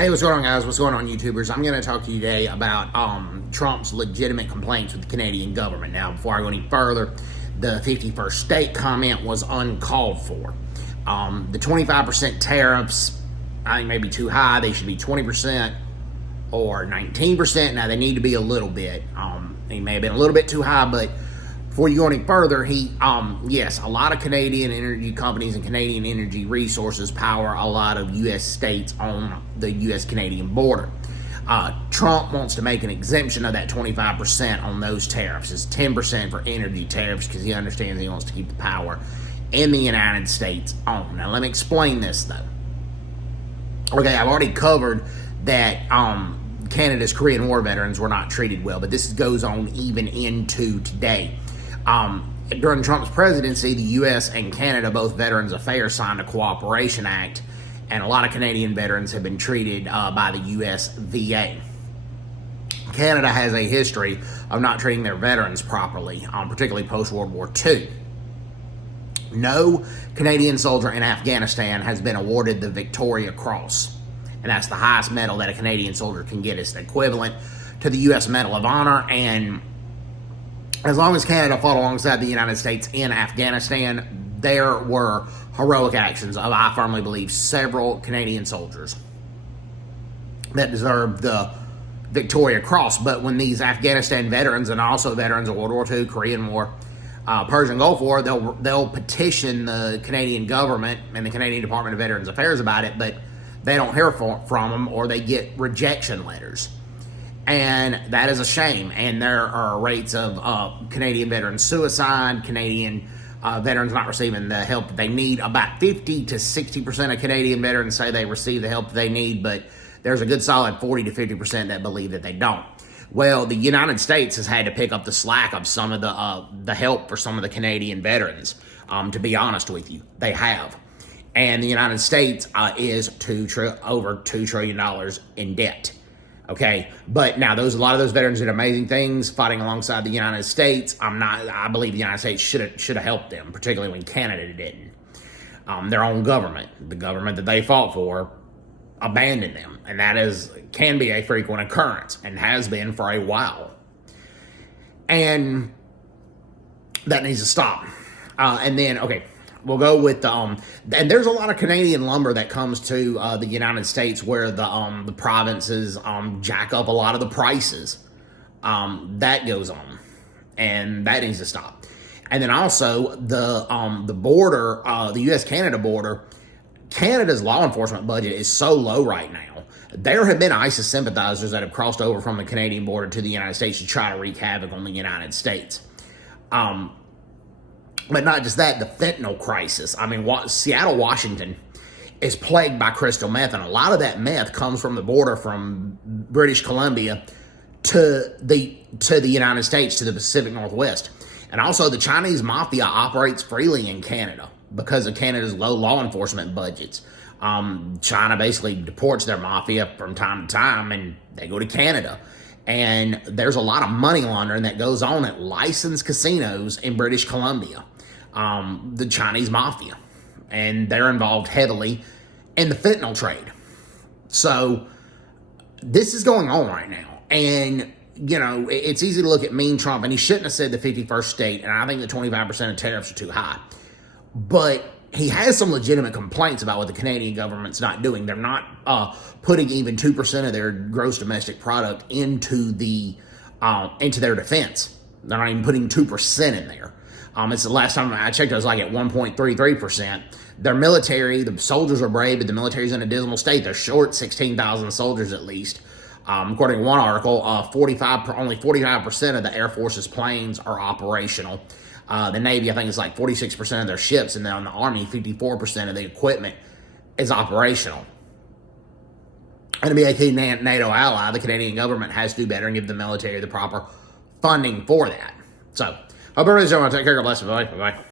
Hey, what's going on, guys? What's going on, YouTubers? I'm going to talk to you today about Trump's legitimate complaints with the Canadian government. Now, before I go any further, the 51st state comment was uncalled for. The 25% tariffs, I think, may be too high. They should be 20% or 19%. Now, they need to be a little bit. They may have been a little bit too high, but before you go any further, yes, a lot of Canadian energy companies and Canadian energy resources power a lot of U.S. states on the U.S.-Canadian border. Trump wants to make an exemption of that 25% on those tariffs. It's 10% for energy tariffs because he understands he wants to keep the power in the United States on. Now, let me explain this, though. Okay, I've already covered that Canada's Korean War veterans were not treated well, but this goes on even into today. During Trump's presidency, the U.S. and Canada, both Veterans Affairs, signed a Cooperation Act, and a lot of Canadian veterans have been treated by the U.S. VA. Canada has a history of not treating their veterans properly, particularly post-World War II. No Canadian soldier in Afghanistan has been awarded the Victoria Cross, and that's the highest medal that a Canadian soldier can get. It's the equivalent to the U.S. Medal of Honor, and as long as Canada fought alongside the United States in Afghanistan, there were heroic actions of, I firmly believe, several Canadian soldiers that deserved the Victoria Cross. But when these Afghanistan veterans, and also veterans of World War II, Korean War, Persian Gulf War, they'll petition the Canadian government and the Canadian Department of Veterans Affairs about it, but they don't hear from them, or they get rejection letters. And that is a shame. And there are rates of Canadian veteran suicide, Canadian veterans not receiving the help that they need. About 50 to 60% of Canadian veterans say they receive the help that they need, but there's a good solid 40 to 50% that believe that they don't. Well, the United States has had to pick up the slack of some of the help for some of the Canadian veterans. To be honest with you, they have. And the United States is over $2 trillion in debt. Okay, but now a lot of those veterans did amazing things fighting alongside the United States. I believe the United States should have helped them, particularly when Canada didn't. Their own government, the government that they fought for, abandoned them, and that can be a frequent occurrence and has been for a while. And that needs to stop. And then, okay, we'll go with and there's a lot of Canadian lumber that comes to the United States where the provinces jack up a lot of the prices. That goes on, and that needs to stop. And then also the border, the U.S.-Canada border, Canada's law enforcement budget is so low right now. There have been ISIS sympathizers that have crossed over from the Canadian border to the United States to try to wreak havoc on the United States. But not just that, the fentanyl crisis. I mean, Seattle, Washington is plagued by crystal meth, and a lot of that meth comes from the border from British Colombia to the United States, to the Pacific Northwest. And also, the Chinese mafia operates freely in Canada because of Canada's low law enforcement budgets. China basically deports their mafia from time to time, and they go to Canada. And there's a lot of money laundering that goes on at licensed casinos in British Columbia. The Chinese mafia. And they're involved heavily in the fentanyl trade. So this is going on right now. And, you know, it's easy to look at mean Trump, and he shouldn't have said the 51st state, and I think the 25% of tariffs are too high. But he has some legitimate complaints about what the Canadian government's not doing. They're not putting even 2% of their gross domestic product into their defense. They're not even putting 2% in there. It's the last time I checked, it was like at 1.33%. Their military, the soldiers are brave, but the military's in a dismal state. They're short 16,000 soldiers at least. According to one article, only 45% of the Air Force's planes are operational. The Navy, I think, is like 46% of their ships, and then on the Army, 54% of the equipment is operational. And to be a key NATO ally, the Canadian government has to do better and give the military the proper funding for that. So, hope everybody's doing well. Take care. God bless you. Bye-bye.